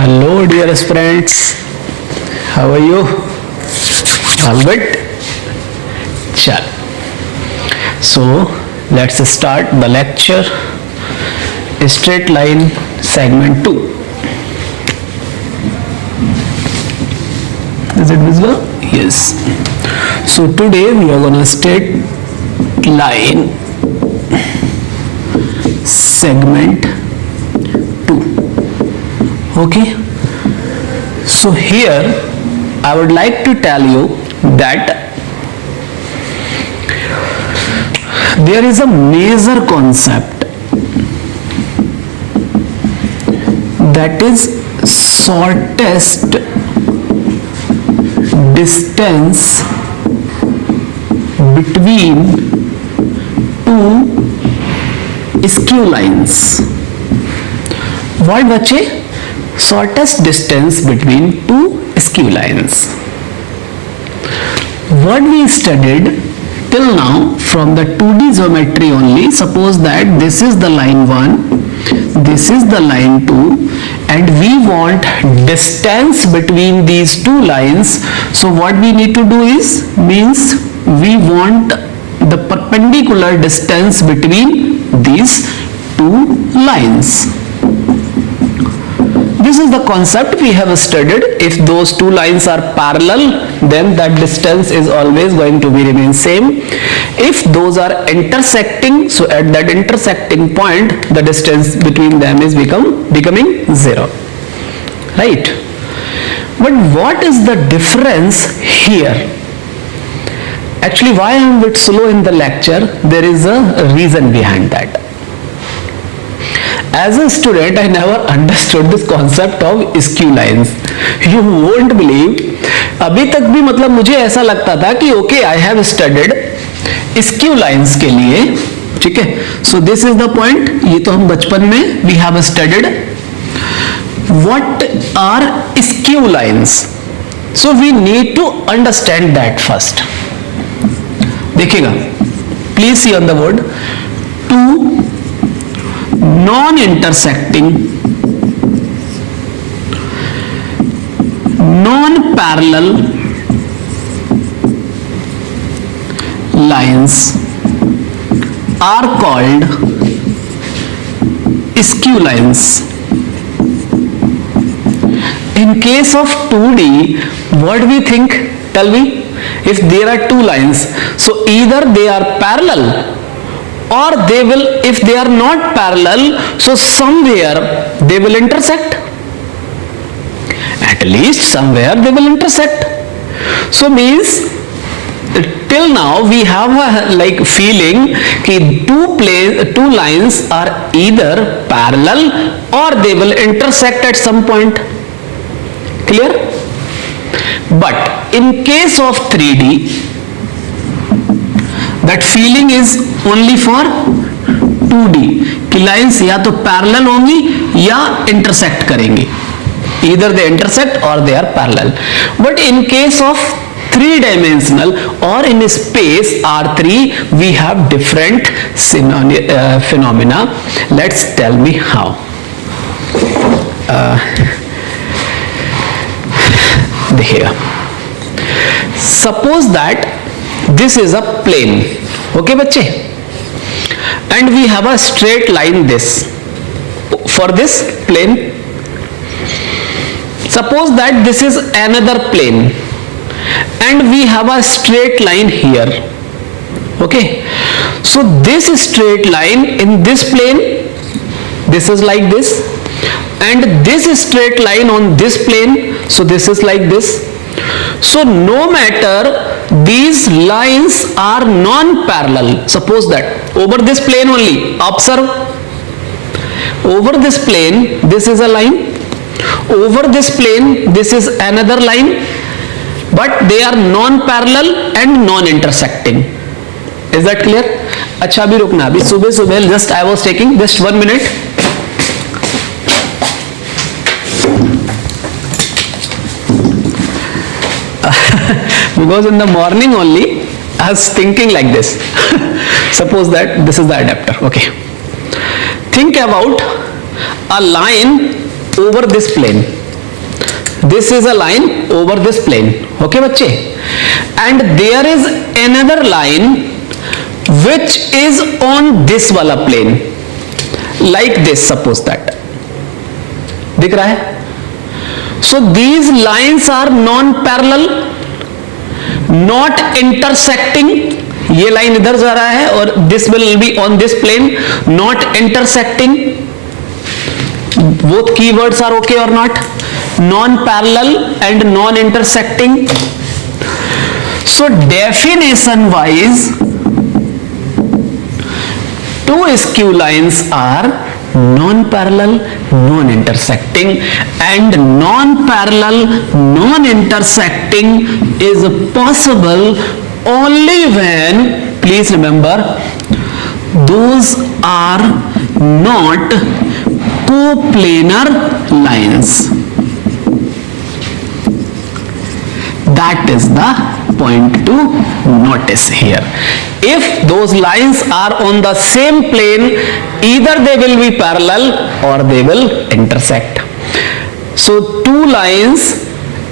Hello, dear friends. How are you? All good? Chal. So, let's start the lecture. Straight line segment 2. Is it visible? Yes. So, today we are gonna straight line segment 2. Okay, so here I would like to tell you that there is a major concept, that is shortest distance between two skew lines. What बच्चे? Shortest distance between two skew lines. What we studied till now from the 2D geometry only, suppose that this is the line 1, this is the line 2, and we want distance between these two lines. So what we need to do is, means we want the perpendicular distance between these two lines. This is the concept we have studied. If those two lines are parallel, then that distance is always going to be remain same. If those are intersecting, so at that intersecting point, the distance between them is becoming 0. Right? But what is the difference here? Actually, why I am a bit slow in the lecture, there is a reason behind that. As a student, I never understood this concept of skew lines. You won't believe, अभी तक भी मतलब मुझे ऐसा लगता था कि okay, I have studied skew lines के लिए, ठीक है? So this is the point. ये तो हम बचपन में we have studied. What are skew lines? So we need to understand that first. देखिएगा, please see on the board. Two non-intersecting, non-parallel lines are called skew lines. In case of 2D, what we think? Tell me, if there are two lines, so either they are parallel, or they will, if they are not parallel, so somewhere they will intersect. At least somewhere they will intersect. So means till now we have a like feeling कि two lines are either parallel or they will intersect at some point. Clear? But in case of 3D, that feeling is only for 2D कि lines या तो parallel होंगी या intersect करेंगी. Either they intersect or they are parallel. But in case of 3-dimensional or in space R3, we have different phenomena. Let's tell me how. Here. Suppose that this is a plane, okay बच्चे, and we have a straight line this. For this plane, suppose that this is another plane and we have a straight line here. Okay, so this straight line in this plane, this is like this, and this straight line on this plane, so this is like this. So no matter these lines are non-parallel, suppose that over this plane only, observe, over this plane this is a line, over this plane this is another line, but they are non-parallel and non-intersecting. Is that clear? अच्छा अभी रुकना, अभी सुबह सुबह just I was taking just 1 minute. Because in the morning only I was thinking like this. Suppose that this is the adapter. Okay. Think about a line over this plane. this is a line over this plane. Okay बच्चे, and there is another line which is on this वाला plane, like this, suppose that. दिख रहा है? So these lines are non-parallel, not intersecting. ये line इधर जा रहा है और this will be on this plane, not intersecting. Both keywords are okay or not? Non-parallel and non-intersecting. So definition wise, two skew lines are non-parallel, non-intersecting, and non-parallel, non-intersecting is possible only when, please remember, those are not coplanar lines. That is the point to notice here. If those lines are on the same plane, either they will be parallel or they will intersect. So two lines,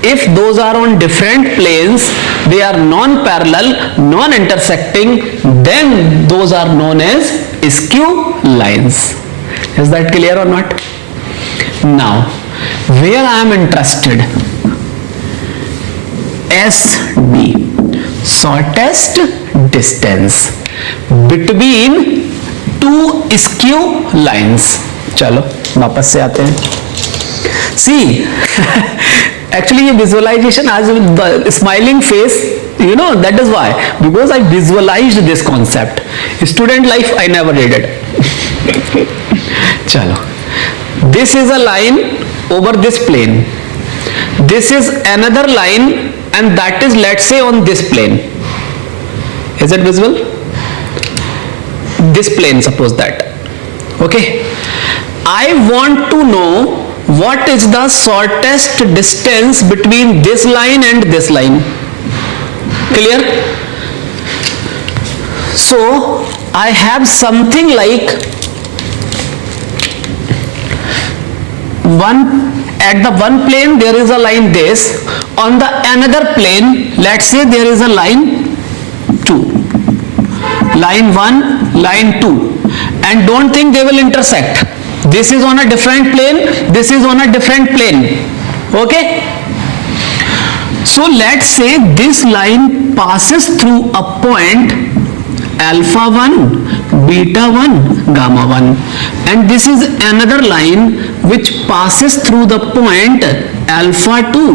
if those are on different planes, they are non-parallel, non-intersecting, then those are known as skew lines. Is that clear or not? Now, where I am interested, SD, shortest distance between two skew lines. चलो वापस से आते हैं. See, actually ये visualization आज the smiling face, you know, that is why, because I visualized this concept. Student life I never did it. चलो, this is a line over this plane. This is another line, and that is, let's say, on this plane. Is it visible? This plane, suppose that. Okay. I want to know what is the shortest distance between this line and this line. Clear? So I have something like at the one plane there is a line this, on the another plane, let's say there is a line 2, line 1, line 2, and don't think they will intersect. This is on a different plane, this is on a different plane. Okay, so let's say this line passes through a point alpha 1, beta 1, gamma 1, and this is another line which passes through the point alpha 2,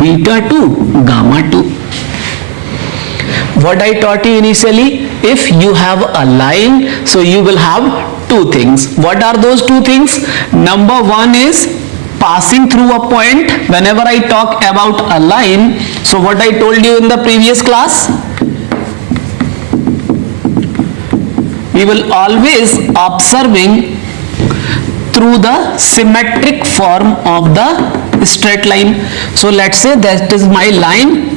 beta 2, gamma 2. What I taught you initially, if you have a line, so you will have two things. What are those two things? Number one is passing through a point. Whenever I talk about a line, so what I told you in the previous class, we will always observing through the symmetric form of the straight line. So let's say that is my line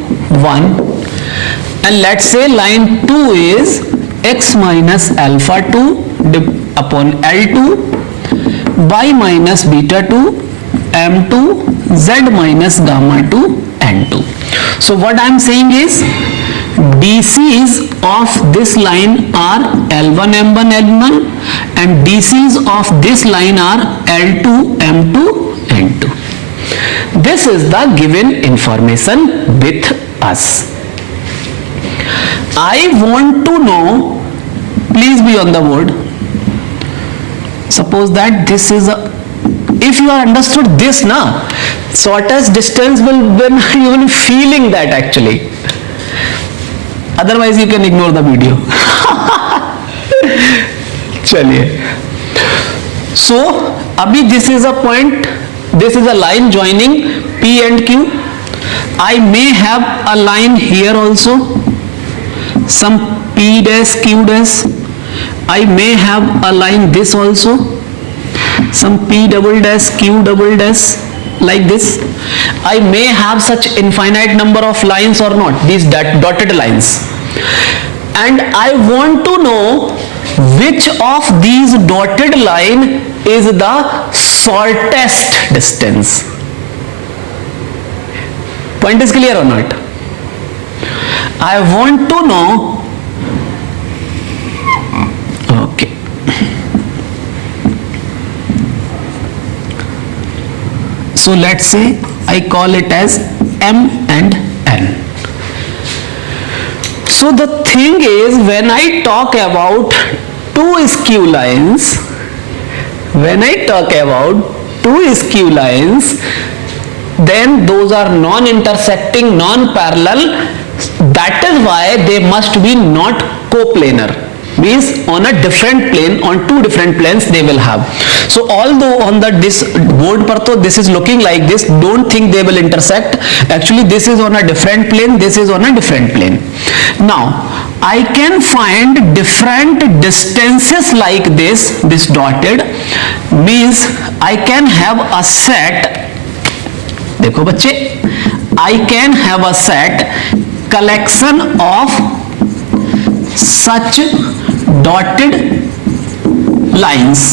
1, and let's say line 2 is x minus alpha 2 upon L2, y minus beta 2, m2, z minus gamma 2, n2. So what I am saying is, DCs of this line are L1, M1, L1, and DCs of this line are L2, M2, N2. This is the given information with us. I want to know, please be on the board. Suppose that this is a, if you are understood this now, shortest distance will, when you will be feeling that actually. Otherwise you can ignore the video. चलिए, so अभी this is a point, this is a line joining P and Q. I may have a line here also, some P dash Q dash. I may have a line this also, some P double dash Q double dash, like this. I may have such infinite number of lines or not, these dotted lines, and I want to know which of these dotted line is the shortest distance. Point is clear or not? I want to know. Okay. So let's say I call it as M and N. So the thing is, when I talk about two skew lines, then those are non-intersecting, non-parallel. That is why they must be not coplanar. Means on a different plane, on two different planes they will have. So although on the board par to this is looking like this, don't think they will intersect. Actually this is on a different plane, this is on a different plane. Now I can find different distances like this dotted, means I can have a set. देखो बच्चे, I can have a set collection of such dotted lines.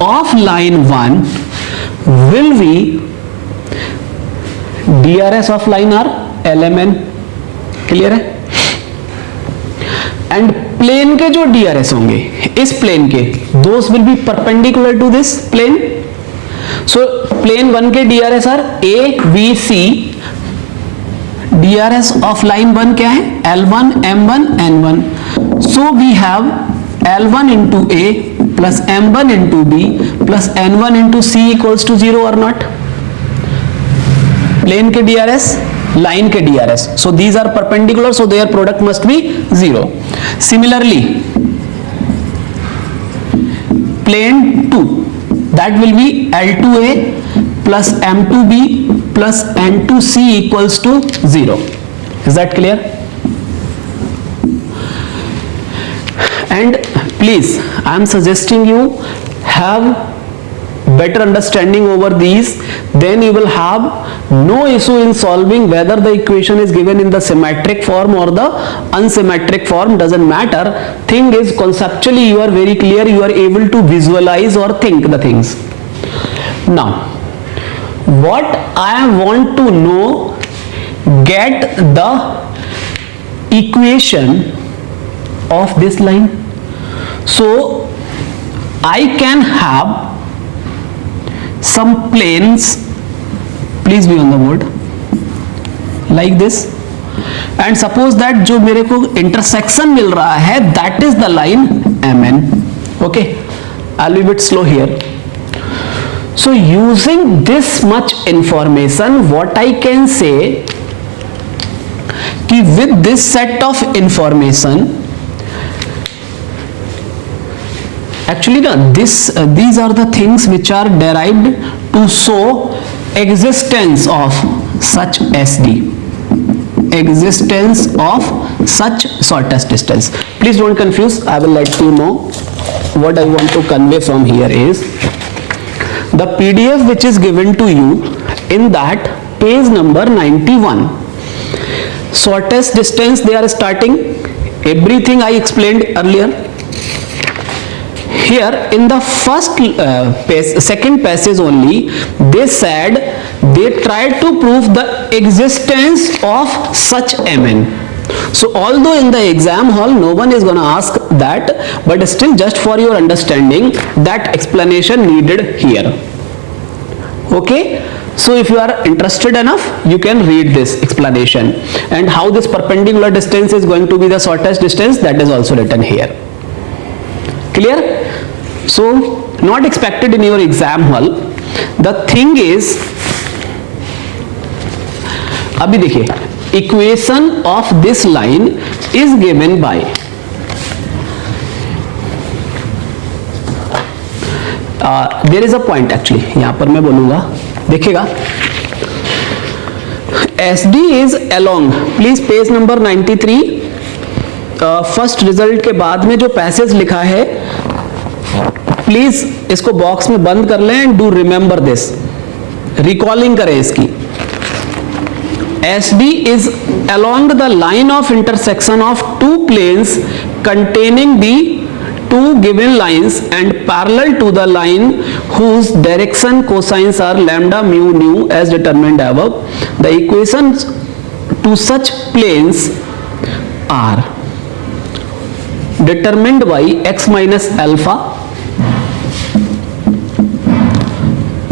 of line 1 will be DRS of line R LMN. Clear है? And plane के जो DRS होंगे इस plane के, those will be perpendicular to this plane. So plane 1 के DRS are ABC. DRS of line 1 क्या है? L1 M1 N1. So we have L1 into A plus M1 into B plus N1 into C equals to 0 or not? Plane के DRS, line के DRS. So these are perpendicular, so their product must be 0. Similarly, plane 2, that will be L2A plus M2B plus N2C equals to 0. Is that clear? And please, I am suggesting you have better understanding over these, then you will have no issue in solving whether the equation is given in the symmetric form or the unsymmetric form. Doesn't matter. Thing is, conceptually you are very clear, you are able to visualize or think the things. Now what I want to know, get the equation of this line. So I can have some planes, please be on the board, like this, and suppose that जो मेरे को intersection मिल रहा है, that is the line MN. Okay, I'll be a bit slow here. So using this much information, what I can say कि with this set of information, actually these are the things which are derived to show existence of such SD, existence of such shortest distance. Please don't confuse, I will let you know what I want to convey from here is the PDF which is given to you in that page number 91. Shortest distance they are starting, everything I explained earlier. Here in the first second passage only, they said they tried to prove the existence of such MN. So although in the exam hall no one is gonna ask that, but still just for your understanding, that explanation needed here. Okay, so if you are interested enough, you can read this explanation, and how this perpendicular distance is going to be the shortest distance, that is also written here. Clear? So not expected in your exam hall. The thing is, अभी देखिए, equation of this line is given by there is a point actually, यहाँ पर मैं बोलूँगा, देखिएगा, SD is along, please page number 93, first result के बाद में जो पैसेज लिखा है, प्लीज इसको बॉक्स में बंद कर लें and do remember this, recalling करें इसकी. SD is along the line of intersection of two planes containing the two given lines and parallel to the line whose direction cosines are lambda mu nu as determined above. The equations to such planes are determined by x minus alpha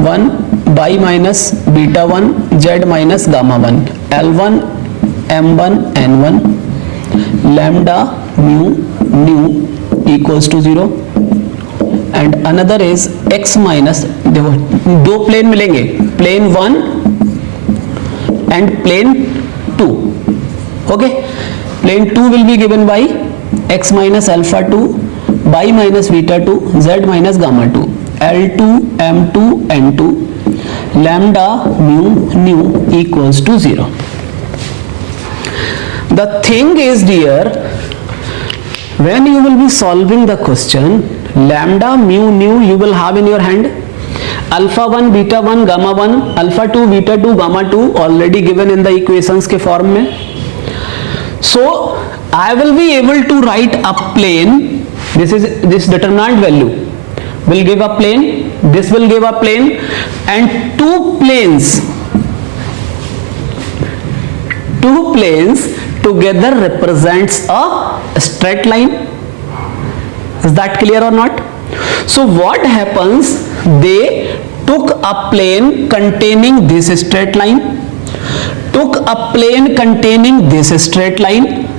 1, y minus beta 1, z minus gamma 1, L1 M1 N1, lambda mu nu equals to 0, and another is x minus, देखो दो plane मिलेंगे, plane 1 and plane 2. okay, plane 2 will be given by x minus alpha 2, y minus beta 2, z minus gamma 2, L2 M2 N2, lambda mu nu equals to 0. The thing is, dear, when you will be solving the question, lambda mu nu you will have in your hand, alpha 1 beta 1 gamma 1, alpha 2 beta 2 gamma 2 already given in the equations के form में. So I will be able to write a plane, this is this determinant value, will give a plane, this will give a plane, and two planes together represents a straight line. Is that clear or not? So what happens, they took a plane containing this straight line, took a plane containing this straight line,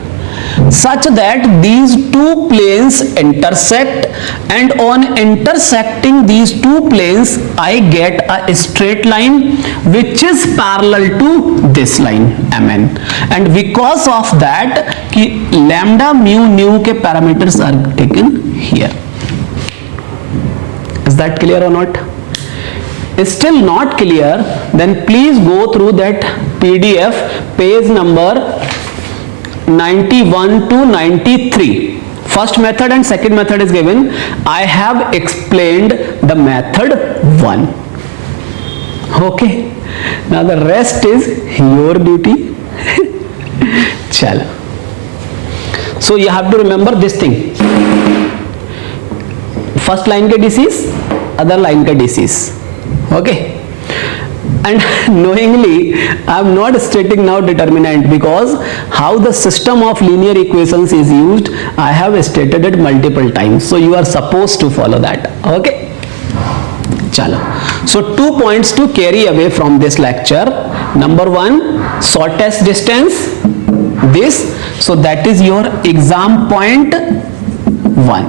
such that these two planes intersect, and on intersecting these two planes I get a straight line which is parallel to this line Mn, and because of that lambda, mu, nu के parameters are taken here. Is that clear or not? Is still not clear? Then please go through that PDF page number 91 to 93. First method and second method is given. I have explained the method 1. Okay, now the rest is your duty. Chalo. So you have to remember this thing. First line के DCs, other line के DCs. Okay. And knowingly I am not stating now determinant, because how the system of linear equations is used I have stated it multiple times, so you are supposed to follow that. Okay, chalo. So 2 points to carry away from this lecture. Number 1, shortest distance, this, so that is your exam point 1.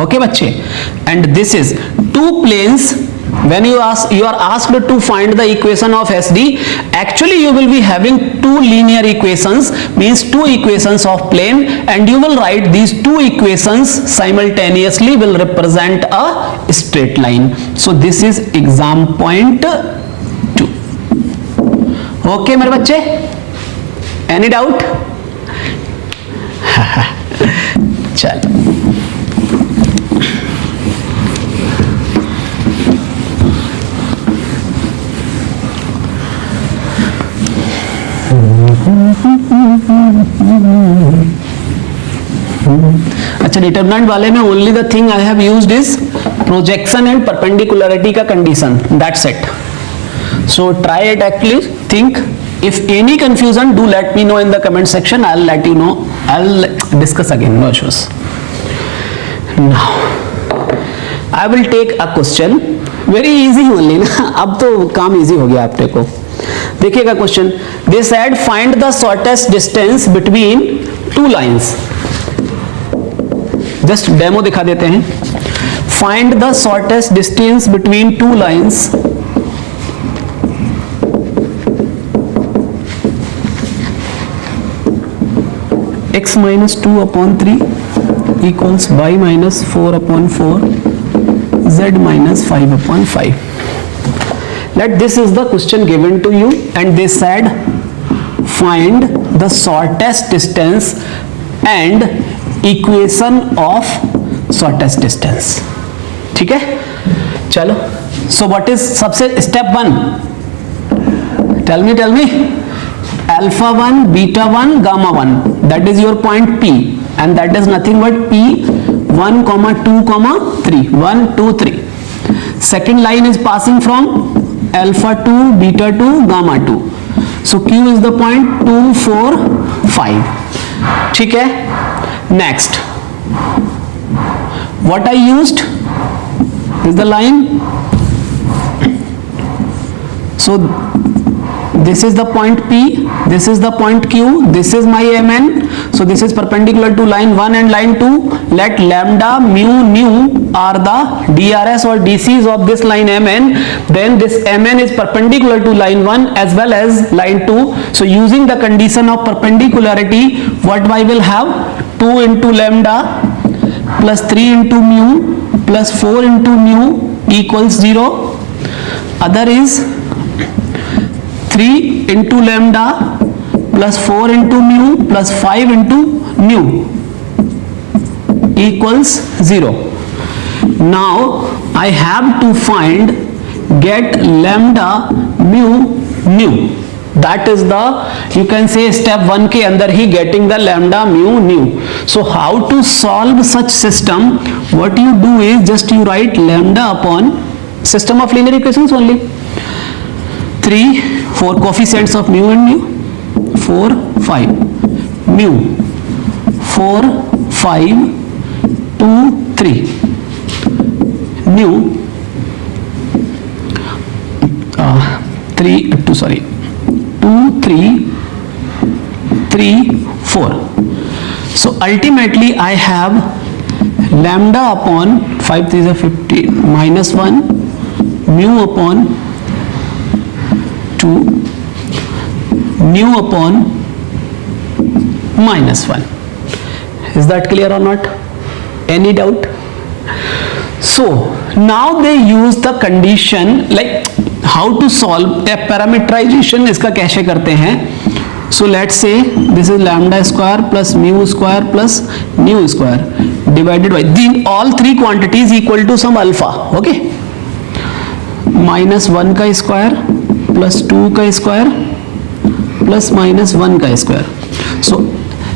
Okay बच्चे, and this is two planes. When you are asked to find the equation of SD, actually you will be having two linear equations, means two equations of plane, and you will write these two equations simultaneously will represent a straight line. So this is exam point 2. Okay मेरे बच्चे, any doubt? चलो, अच्छा, determinant वाले में only the thing I have used is projection and perpendicularity का condition, that's it. So try it, actually think. If any confusion do let me know in the comment section, I will let you know, I will discuss again, no issues. Now I will take a question, very easy only ना, अब तो काम easy हो गया आपने को. देखिएगा question, they said find the shortest distance between two lines. Just demo दिखा देते हैं. Find the shortest distance between two lines. x minus 2 upon 3 equals y minus 4 upon 4 z minus 5 upon 5. Let this is the question given to you, and they said find the shortest distance and equation of shortest distance. ठीक है, चलो. So what is सबसे step 1? Tell me. Alpha 1, beta 1, gamma 1. That is your point P, and that is nothing but P 1, 2, 3. 1, 2, 3. Second line is passing from alpha 2, beta 2, gamma 2. So Q is the point 2, 4, 5. ठीक है. Next, what I used is the line. So this is the point P, this is the point Q, this is my Mn. So this is perpendicular to line 1 and line 2. Let lambda, mu, nu are the DRS or DCs of this line Mn. Then this Mn is perpendicular to line 1 as well as line 2. So using the condition of perpendicularity, what I will have? 2 into lambda plus 3 into mu plus 4 into mu equals 0. Other is 3 into lambda plus 4 into mu plus 5 into nu equals 0. Now I have to get lambda, mu, nu. That is the, you can say, step 1 के अंदर ही getting the lambda mu nu. So how to solve such system? What you do is just you write lambda upon system of linear equations only. 3, 4 coefficients of mu and nu. 4, 5 mu 4, 5 2, 3 nu 2, 3, 4. So ultimately I have lambda upon 5 3 is 15 minus 1 mu upon 2 nu upon minus 1. Is that clear or not? Any doubt? So now they use the condition, like how to solve a parameterization इसका कैसे करते हैं. So let's say this is lambda square plus mu square plus nu square divided by all three quantities equal to some alpha. Okay, minus 1 का square plus 2 का square plus minus 1 का square. So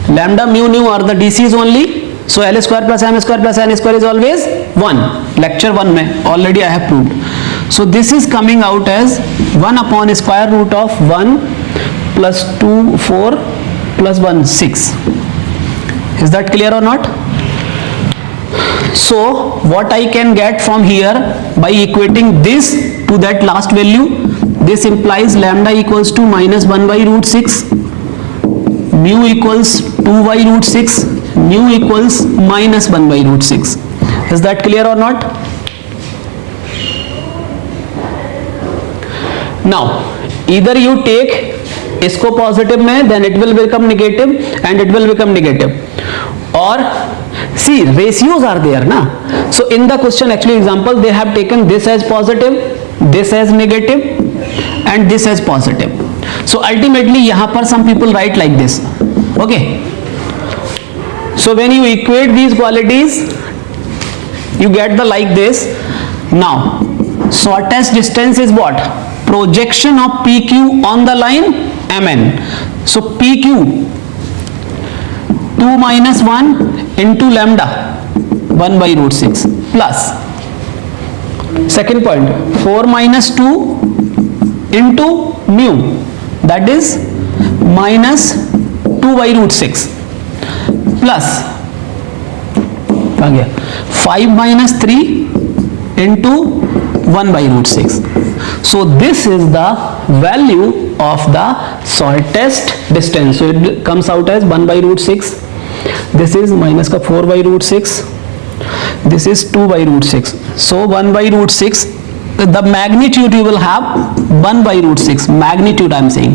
lambda mu nu are the DCs only. So L square plus M square plus N square is always 1. Lecture 1 में already I have proved. So this is coming out as 1 upon square root of 1 plus 2 4 plus 1 6. Is that clear or not? So what I can get from here by equating this to that last value, this implies lambda equals to minus 1 by root 6, mu equals 2 by root 6, mu equals minus 1 by root 6. Is that clear or not? Now either you take इसको positive में, then it will become negative and it will become negative, or see ratios are there na. So in the question actually example they have taken this as positive, this as negative and this as positive. So ultimately यहाँ पर some people write like this. Okay, so when you equate these qualities you get the like this. Now shortest distance is what? Projection of PQ on the line MN. So PQ 2 minus 1 into lambda 1 by root 6 plus second point 4 minus 2 into mu, that is minus 2 by root 6 plus 5 minus 3 into 1 by root 6. So this is the value of the shortest distance. So it comes out as 1 by root 6. This is minus का 4 by root 6. This is 2 by root 6. So 1 by root 6, the magnitude you will have 1 by root 6. Magnitude I am saying.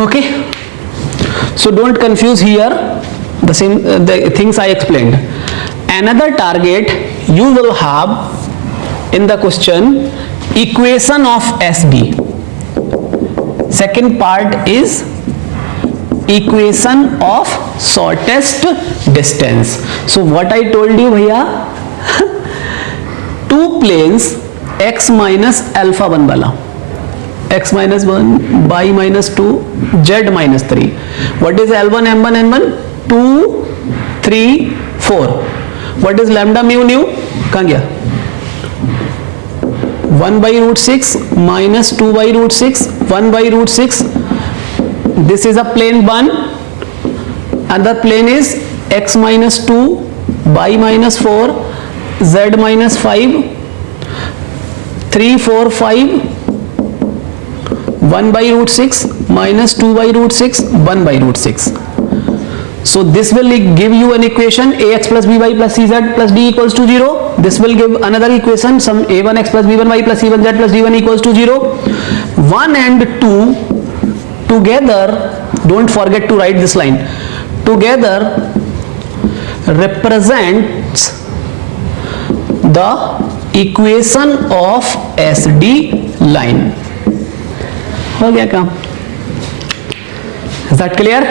Okay. So don't confuse here the same the things I explained. Another target you will have in the question, equation of SB. Second part is equation of shortest distance. So what I told you bhaiya, two planes x minus alpha 1 वाला, x minus 1, y minus 2, z minus 3. What is L1, M1, N1? 2, 3, 4. What is lambda mu nu? कहाँ गया? 1 by root 6 minus 2 by root 6, 1 by root 6. This is a plane 1. Another plane is x minus 2, y minus 4, z minus 5, 3, 4, 5, 1 by root 6 minus 2 by root 6, 1 by root 6. So this will give you an equation ax plus by plus cz plus d equals to 0. This will give another equation, some a1x plus b1y plus c1z plus d1 equals to 0. 1 and 2 together, don't forget to write this line, together represents the equation of SD line. हो गया काम? Is that clear?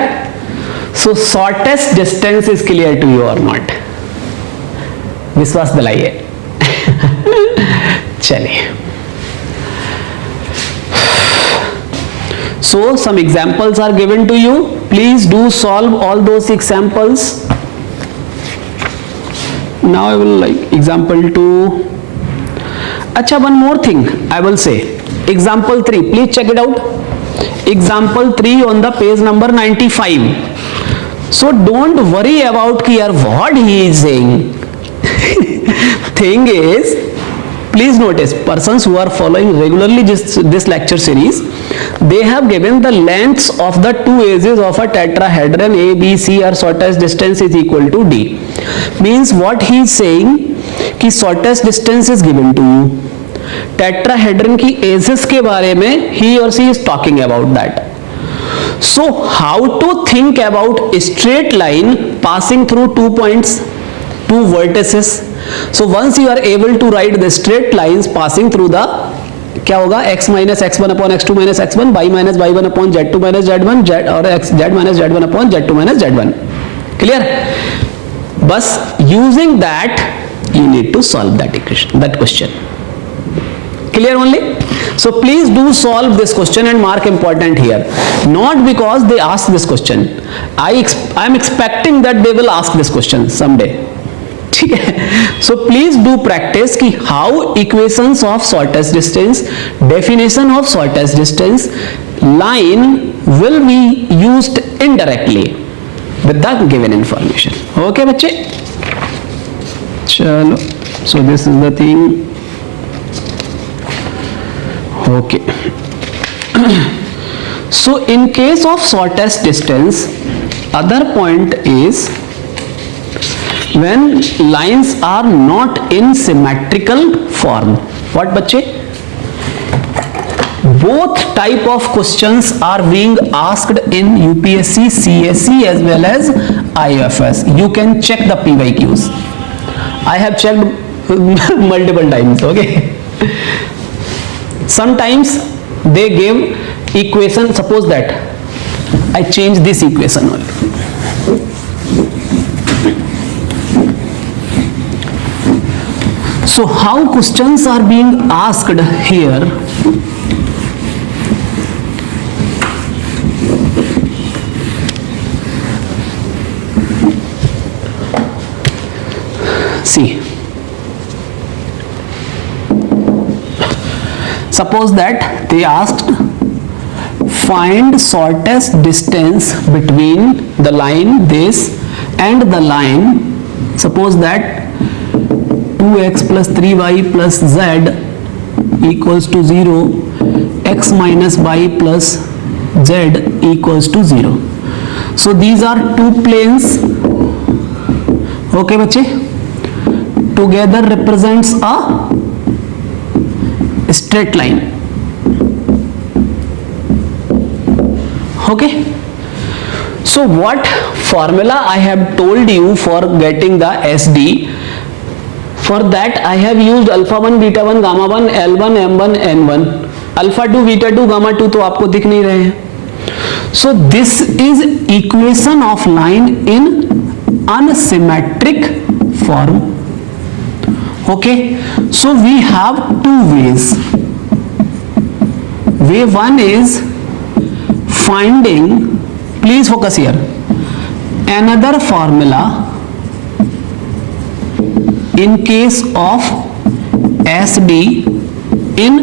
So shortest distance is clear to you or not? विश्वास दिलाइए. चलिए So some examples are given to you. Please do solve all those examples. Now I will like example 2. Acha, one more thing I will say. Example 3, please check it out. Example 3 on the page number 95. So don't worry about कि यार what he is saying. Thing is, please notice, persons who are following regularly this lecture series, they have given the lengths of the two edges of a tetrahedron A, B, C are shortest distance is equal to D. Means what he is saying कि shortest distance is given to you. Tetrahedron की edges के बारे में he or she is talking about that. So how to think about a straight line passing through 2 points, 2 vertices. So once you are able to write the straight lines passing through the, क्या होगा, x minus x1 upon x2 minus x1, y minus y1 upon z2 minus z1, z और z minus z1 upon z2 minus z1. Clear? बस using that you need to solve that equation, that question. Clear only? So please do solve this question and mark important here. Not because they ask this question. I am expecting that they will ask this question someday. ठीक है? So please do practice कि how equations of shortest distance, definition of shortest distance, line will be used indirectly with the given information. Okay बच्चे? चलो. So this is the thing. Okay. So in case of shortest distance, other point is when lines are not in symmetrical form. What बच्चे? Both type of questions are being asked in UPSC, CSE as well as IFS. You can check the PYQs. I have checked multiple times. Okay. Sometimes they give equation, suppose that I change this equation only. So how questions are being asked here? See, suppose that they asked find shortest distance between the line this and the line, suppose that 2x plus 3y plus z equals to 0, x minus y plus z equals to 0. So these are two planes. Okay बच्चे, together represents a straight line. Okay, so what formula I have told you for getting the SD? For that I have used alpha 1 beta 1 gamma 1 L1 M1 N1. Alpha 2 beta 2 gamma 2 तो आपको दिख नहीं रहे हैं. So this is equation of line in unsymmetric form. Okay, so we have two ways. Way one is finding, please focus here, another formula in case of SD in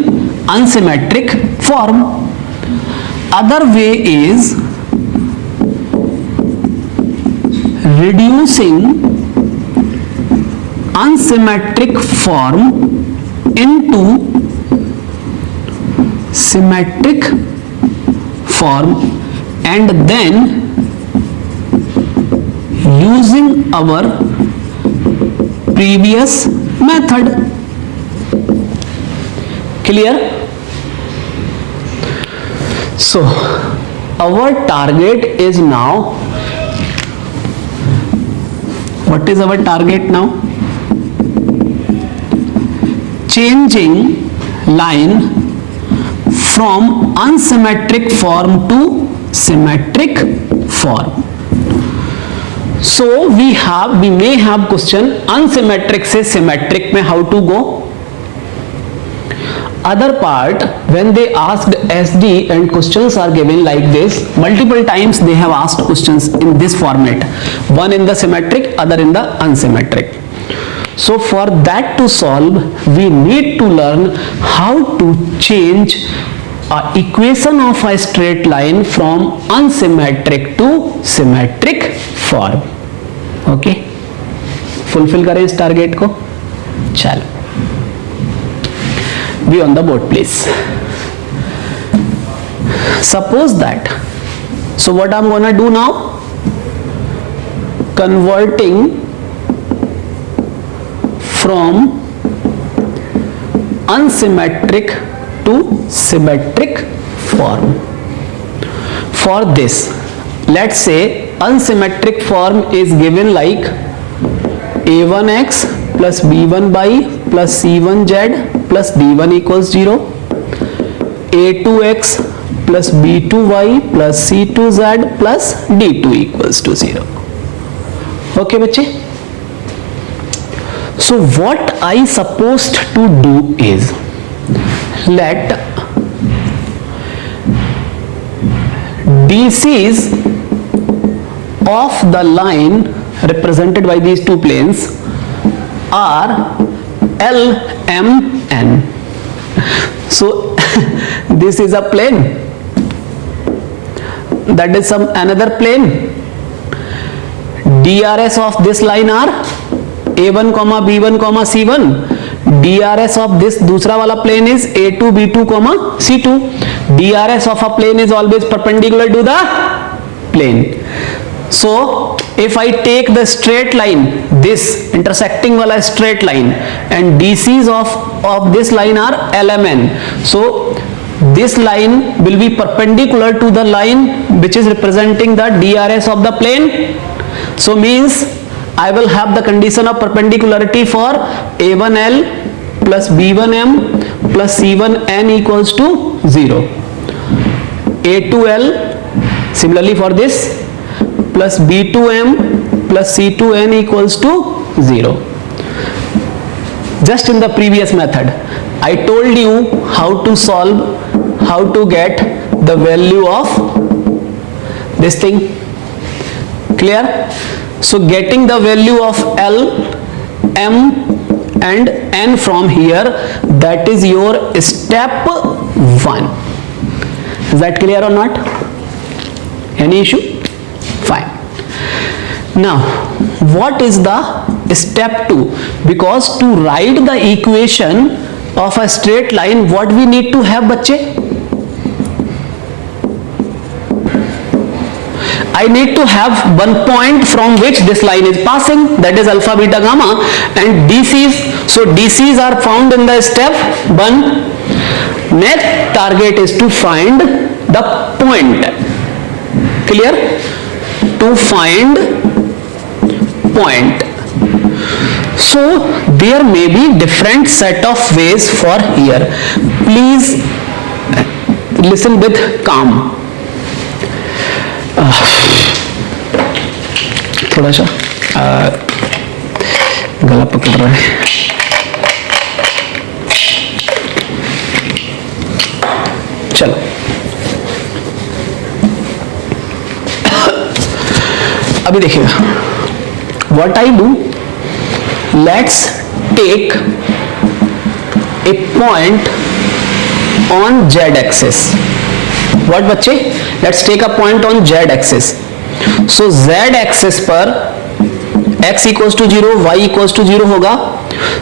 unsymmetric form. Other way is reducing unsymmetric form into symmetric form and then using our previous method. Clear? So our target is now, what is our target now? Changing line from unsymmetric form to symmetric form. So we may have question unsymmetric से symmetric में how to go. Other part, when they asked SD and questions are given like this. Multiple times they have asked questions in this format, one in the symmetric, other in the unsymmetric. So for that to solve, we need to learn how to change a equation of a straight line from unsymmetric to symmetric form. Okay, fulfill करें इस target को. चलो, be on the board please. Suppose that, so what I'm gonna do now, converting from unsymmetric to symmetric form. For this, let's say unsymmetric form is given like a1x plus b1y plus c1z plus d1 equals 0, a2x plus b2y plus c2z plus d2 equals to 0. Okay बच्चे? So what I supposed to do is, let DCs of the line represented by these two planes are L, M, N. So this is a plane, that is some another plane. DRS of this line are A1, B1, C1. DRS of this दूसरा वाला plane is A2, B2, C2. DRS of a plane is always perpendicular to the plane. So if I take the straight line, this intersecting wala straight line, and DCs of this line are LMN. So this line will be perpendicular to the line which is representing the DRS of the plane. So means I will have the condition of perpendicularity for A1L plus B1M plus C1N equals to 0. A2L similarly for this plus B2M plus C2N equals to 0. Just in the previous method, I told you how to solve, how to get the value of this thing. Clear? So getting the value of L, M and N from here, that is your step 1. Is that clear or not? Any issue? Fine. Now what is the step 2? Because to write the equation of a straight line, what we need to have बच्चे? I need to have one point from which this line is passing, that is alpha, beta, gamma, and DCs. So DCs are found in the step 1. Next target is to find the point. Clear? To find point. So there may be different set of ways for here. Please listen with calm. थोड़ा सा गला पकड़ रहा है. चलो, अभी देखिएगा. What I do, let's take a point on Z axis. What बच्चे? Let's take a point on Z axis. So Z axis पर x equals to 0, y equals to 0 होगा.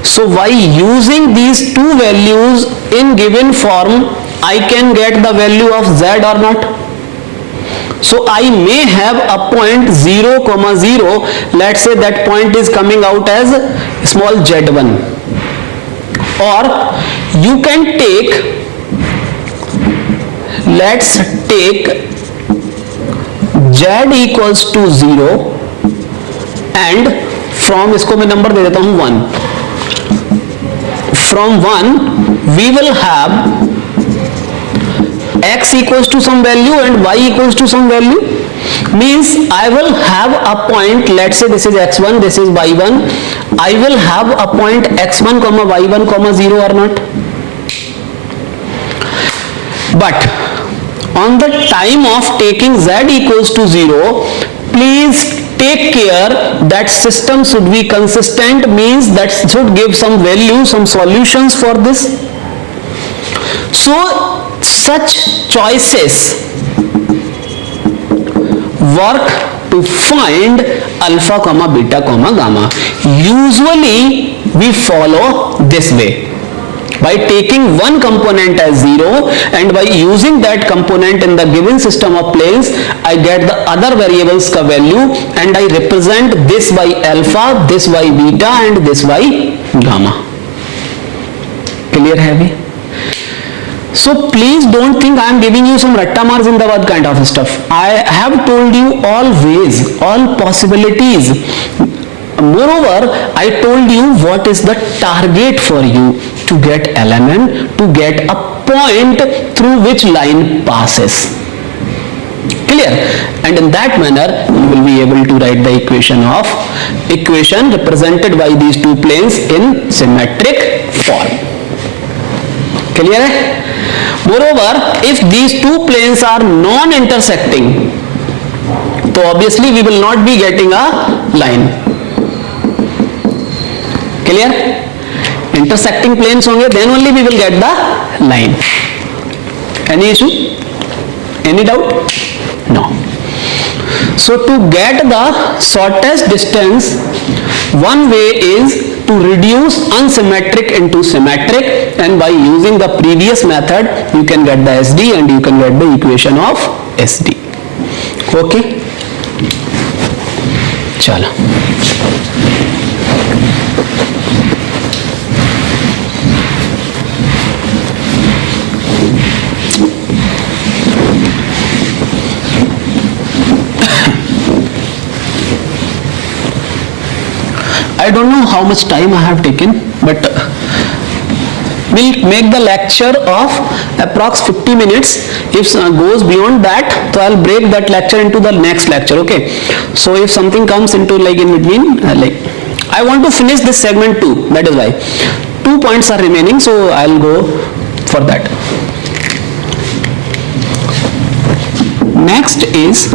So by using these two values in given form, I can get the value of Z or not. So I may have a point 0, 0. Let's say that point is coming out as small z1. Or you can take, let's take z equals to 0 and from, इसको मैं number दे देता हूं 1. From 1 we will have x equals to some value and y equals to some value. Means I will have a point, let's say this is x1, this is y1. I will have a point x1, y1, 0 or not. But on the time of taking z equals to 0, please take care that system should be consistent, means that should give some value, some solutions for this. So such choices work to find alpha comma beta comma gamma. Usually we follow this way, by taking one component as 0 and by using that component in the given system of planes, I get the other variables ka value and I represent this by alpha, this by beta and this by gamma. Clear hai abhi? So please don't think I am giving you some Rattamar Zindabad kind of stuff. I have told you all ways, all possibilities. Moreover, I told you what is the target for you to get LMN, to get a point through which line passes. Clear? And in that manner, you will be able to write the equation represented by these two planes in symmetric form. Clear? Moreover, if these two planes are non-intersecting, so obviously we will not be getting a line. Clear? Intersecting planes honge, then only we will get the line. Any issue? Any doubt? No. So to get the shortest distance, one way is to reduce unsymmetric into symmetric, and by using the previous method you can get the SD and you can get the equation of SD. Okay? Chala. I don't know how much time I have taken, but we'll make the lecture of approx 50 minutes. If goes beyond that, so I'll break that lecture into the next lecture. Okay, so if something comes into like in between, like I want to finish this segment too, that is why 2 points are remaining, so I'll go for that. Next is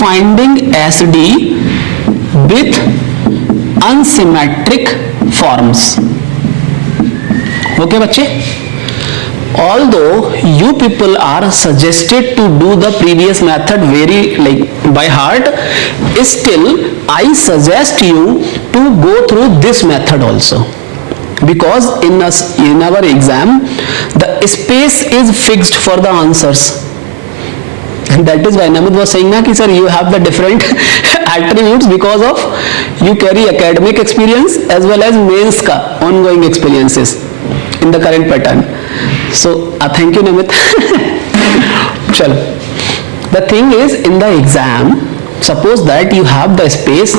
finding SD with unsymmetric forms. Okay बच्चे? Although you people are suggested to do the previous method very like by heart, still I suggest you to go through this method also, because in our exam the space is fixed for the answers. And that is why Namit was saying na ki sir, you have the different attributes because of you carry academic experience as well as mains ka ongoing experiences in the current pattern. So thank you Namit. Chalo. The thing is, in the exam, suppose that you have the space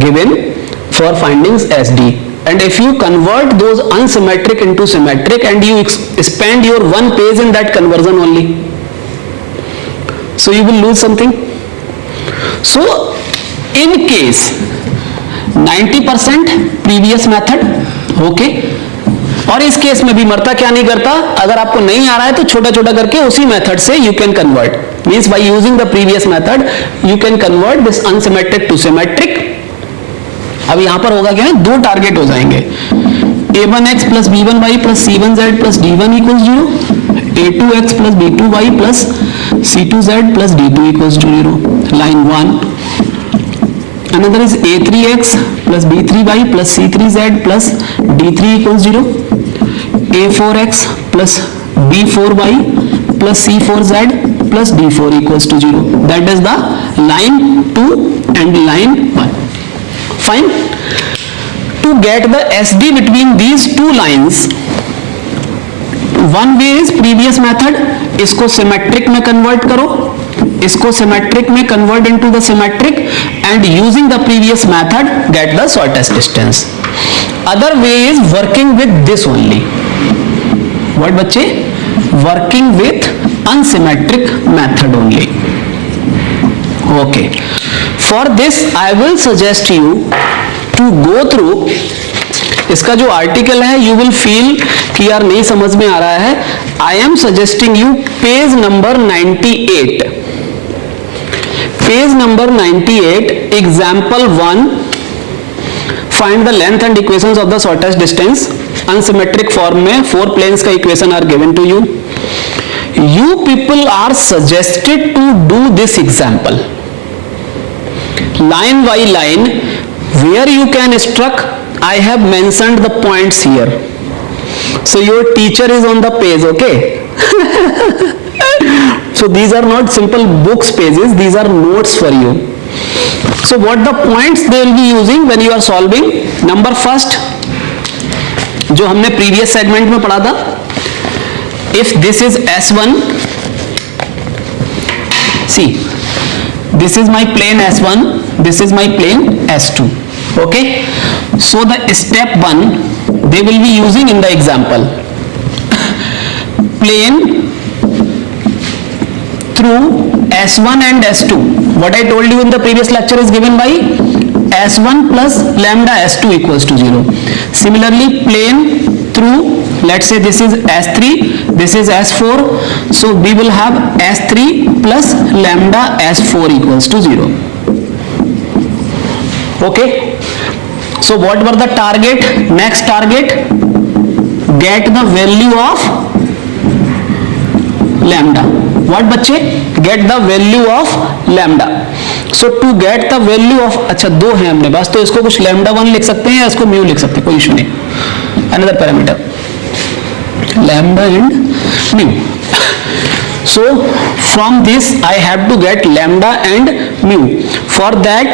given for findings SD, and if you convert those unsymmetric into symmetric and you spend your one page in that conversion only, so you will lose something. So in case 90% previous method, okay, और इस case में भी मरता क्या नहीं करता, अगर आपको नहीं आ रहा है तो छोटा छोटा करके उसी मेथड से you can convert, means by using the previous method you can convert this unsymmetric to symmetric. अब यहां पर होगा क्या है, दो टारगेट हो जाएंगे, a1x plus b1y plus c1z plus d1 equals 0, a2x plus b2y plus c2z plus d2 equals to 0. Line 1. Another is a3x plus b3y plus c3z plus d3 equals 0. a4x plus b4y plus c4z plus d4 equals to 0. That is the line 2 and line 1. Fine. To get the SD between these two lines, one way is previous method, इसको symmetric में convert करो, इसको symmetric में convert into the symmetric, and using the previous method get the shortest distance. Other way is working with this only. What बच्चे? Working with unsymmetric method only. Okay. For this I will suggest you to go through इसका जो article है you will feel कि यार नहीं समझ में आ रहा है. I am suggesting you page number 98. Page number 98, example 1. Find the length and equations of the shortest distance. Unsymmetric form में 4 प्लेन्स का equation are given to you. You people are suggested to do this example line by line. Where you can instruct, I have mentioned the points here. So your teacher is on the page, okay? So these are not simple books pages, these are notes for you. So what the points they will be using when you are solving? Number first, जो हमने previous segment में पढ़ा था, if this is S1, see, this is my plane S1, this is my plane S2, okay? So the step 1 they will be using in the example, plane through S1 and S2. What I told you in the previous lecture is given by S1 plus lambda S2 equals to 0. Similarly, plane through, let's say this is S3, this is S4, so we will have S3 plus lambda S4 equals to 0. Okay, so what were the target? Next target, get the value of lambda. What बच्चे? Get the value of lambda. So to get the value of, अच्छा दो हैं अपने पास, तो इसको कुछ lambda 1 लिख सकते हैं या इसको mu लिख सकते हैं, कोई इशू नहीं. Another parameter, lambda and mu. So from this I have to get lambda and mu. For that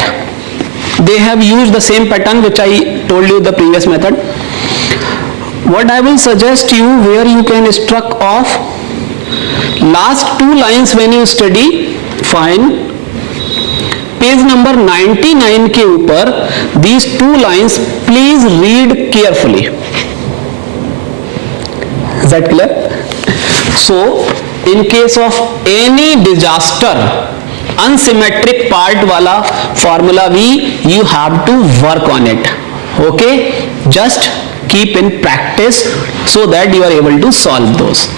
they have used the same pattern which I told you the previous method. What I will suggest you, where you can instruct of last 2 lines when you study, fine. Page number 99 के ऊपर these 2 lines please read carefully. Is that clear? So in case of any disaster, unsymmetric part वाला formula भी you have to work on it. Okay, just keep in practice so that you are able to solve those.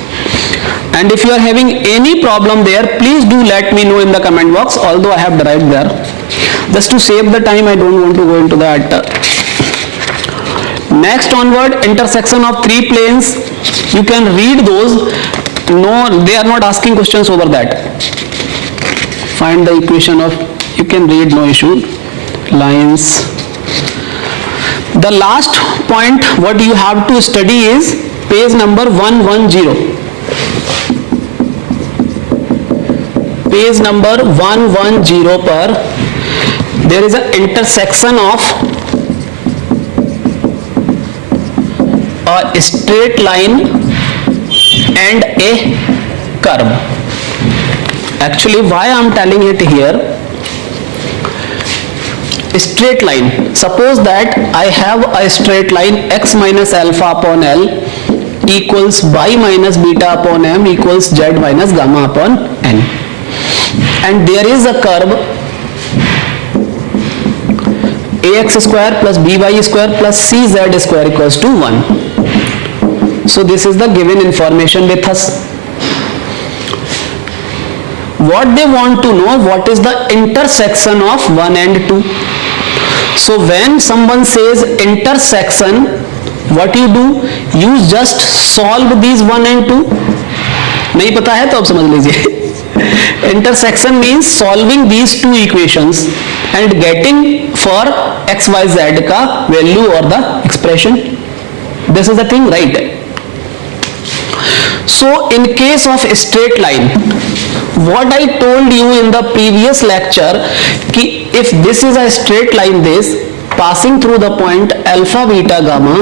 And if you are having any problem there, please do let me know in the comment box, although I have derived there. Just to save the time, I don't want to go into that. Next onward, intersection of 3 planes. You can read those. No, they are not asking questions over that. Find the equation of, you can read, no issue. Lines. The last point what you have to study is page number 110. Page number 110 पर there is an intersection of a straight line and a curve. Actually, why I am telling it here, straight line, suppose that I have a straight line x minus alpha upon L equals y minus beta upon m equals z minus gamma upon n. And there is a curve ax square plus by square plus cz square equals to 1. So this is the given information with us. What they want to know, what is the intersection of 1 and 2. So when someone says intersection, what you do, you just solve these 1 and 2. नहीं पता है तो आप समझ लीजिए. Intersection means solving these 2 equations and getting for x, y, z का value or the expression. This is the thing, right? So in case of straight line, what I told you in the previous lecture, कि if this is a straight line, this passing through the point alpha, beta, gamma,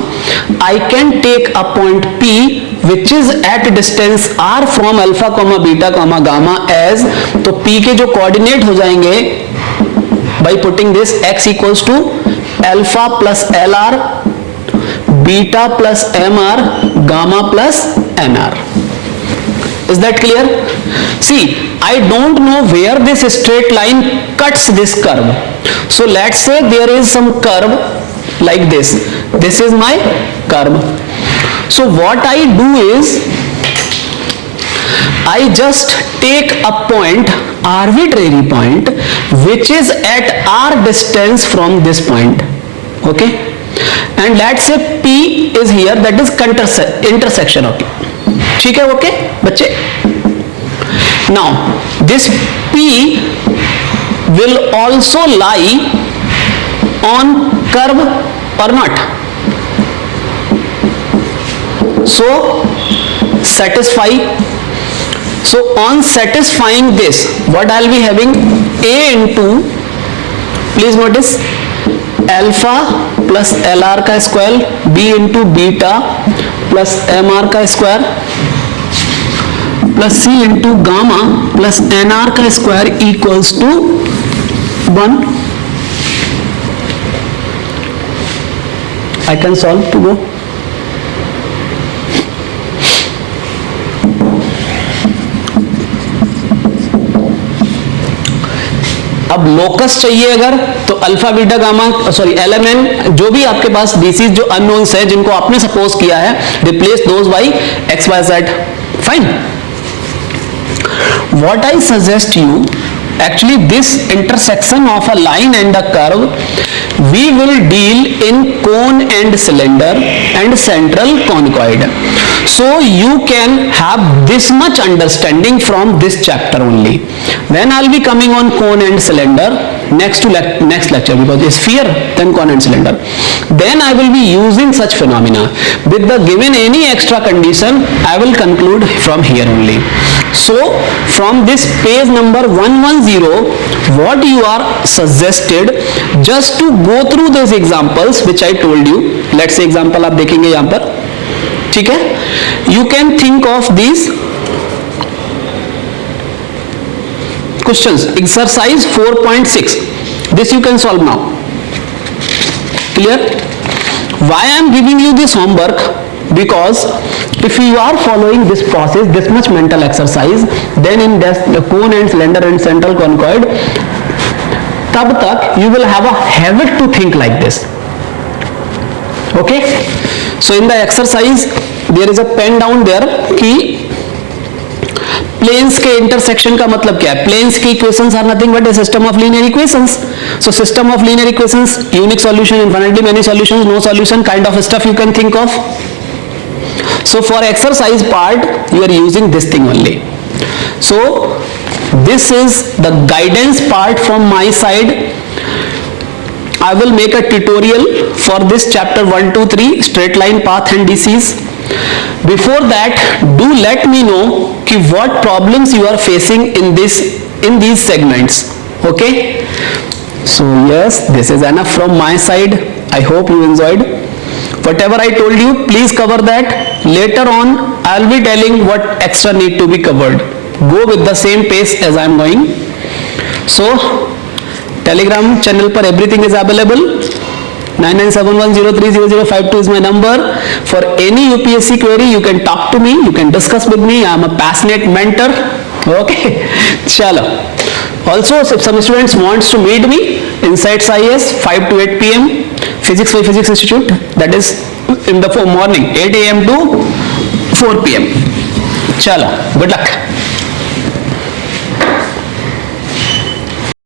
I can take a point P which is at distance r from alpha, beta, gamma as, तो P के जो coordinate हो जाएंगे by putting this x equals to alpha plus LR, beta plus MR, gamma plus NR. Is that clear? See, I don't know where this straight line cuts this curve. So let's say there is some curve like this is my curve. So what I do is I just take a point, arbitrary point, which is at r distance from this point, okay, and let's say P is here, that is intersection of P. ठीक है, okay बच्चे? Now this P will also lie on curve or not? So satisfy. So on satisfying this, what I'll be having? A into, please notice, alpha plus LR का square, B into beta plus MR का square plus C into gamma plus NR का square equals to 1. I can solve to go. अब locus चाहिए अगर, तो alpha beta gamma sorry LMN, जो भी आपके पास डीसी जो अननोन्स है जिनको आपने सपोज किया है, replace those by x y z. Fine. What I suggest you, actually this intersection of a line and a curve we will deal in cone and cylinder and central conicoid. So you can have this much understanding from this chapter only. When I'll be coming on cone and cylinder next lecture, because it's sphere then cone and cylinder, then I will be using such phenomena. With the given any extra condition, I will conclude from here only. So from this page number 110, what you are suggested just to go through these examples which I told you. Let's say example आप देखेंगे यहाँ पर, ठीक है? You can think of these questions. Exercise 4.6. This you can solve now. Clear? Why I am giving you this homework? Because if you are following this process, this much mental exercise, then in the cone and cylinder and central conicoid, तब तक you will have a habit to think like this. Okay? So in the exercise there is a pen down there कि planes के intersection का मतलब क्या है? Planes की equations are nothing but a system of linear equations. So system of linear equations, unique solution, infinitely many solutions, no solution kind of stuff you can think of. So for exercise part you are using this thing only. So this is the guidance part from my side. I will make a tutorial for this chapter 1, 2, 3 straight line path and DCs. Before that, do let me know कि what problems you are facing in these segments. Okay? So yes, this is enough from my side. I hope you enjoyed. Whatever I told you, please cover that. Later on, I'll be telling what extra need to be covered. Go with the same pace as I'm going. So, Telegram channel पर everything is available. 9971030052 is my number. For any UPSC query, you can talk to me. You can discuss with me. I'm a passionate mentor. Okay, chalo. Also, if some students wants to meet me inside SIS 5 to 8 p.m. Physics by Physics Institute, that is in the morning 8 a.m. to 4 p.m. Chalo, good luck.